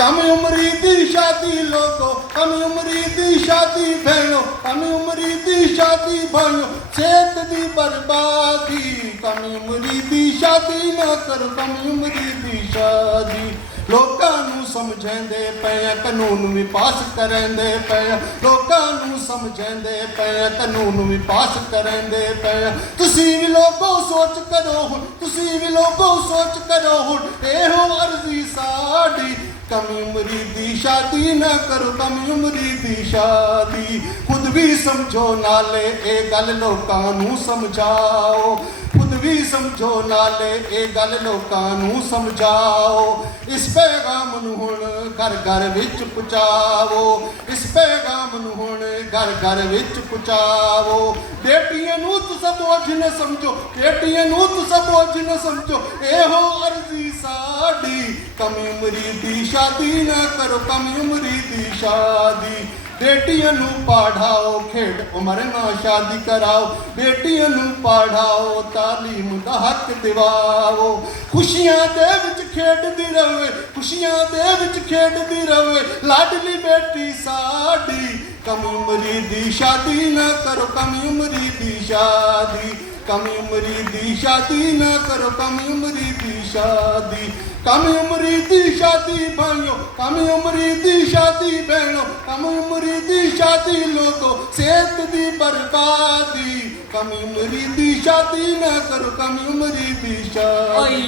कम उम्री दी शादी लोगो, कम उम्री दी शादी बहनों, कम उम्री दी शादी भाइयों, सेहत दी बर्बादी। कम उम्री दी शादी ना करो, कम उम्री दी शादी। लोकां नूं समझांदे पए आ, कानून भी पास करांदे पए आ, लोकां नूं समझांदे पए आ, कानून भी पास करांदे पए आ। तुसीं भी लोगो सोच करो हुण, तुसीं भी लोगो सोच करो हुण, इहो अर्जी साडी। कम उम्री दी शादी ना करो, कम उम्री दी शादी। खुद भी समझो नाले ए गल लोकां नूं समझाओ, खुद भी समझो नाले ए गल लोकां नूं समझाओ। इस पैगाम नूं हुण घर घर विच पहुंचाओ, इस पैगाम नूं हुण घर घर विच पहुंचाओ। बेटियां नूं तुसां बोझ न समझो, बेटियां नूं तुसां बोझ न समझो, इहो अर्जी साडी। कम उम्री दी शादी ना करो, कम उम्री दी शादी। बेटियां नूं पढ़ाओ, खेड उम्र ना शादी कराओ, बेटियां नूं पढ़ाओ, तालीम दा हक दिवाओ। खुशियां दे विच खेडदी रहे, खुशियां दे विच खेडदी रहे, लाडली बेटी साडी। कम उम्री दी शादी ना करो, कम उम्री दी शादी। कम उम्री दी शादी ना करो, कम उम्री दी शादी। कम उम्री दी शादी भाइयों, कम उम्री दी शादी बहनों, कम उम्री दी शादी लोगों, सेहत दी बर्बादी। कम उम्री दी शादी ना करो, कम उम्री दी शादी।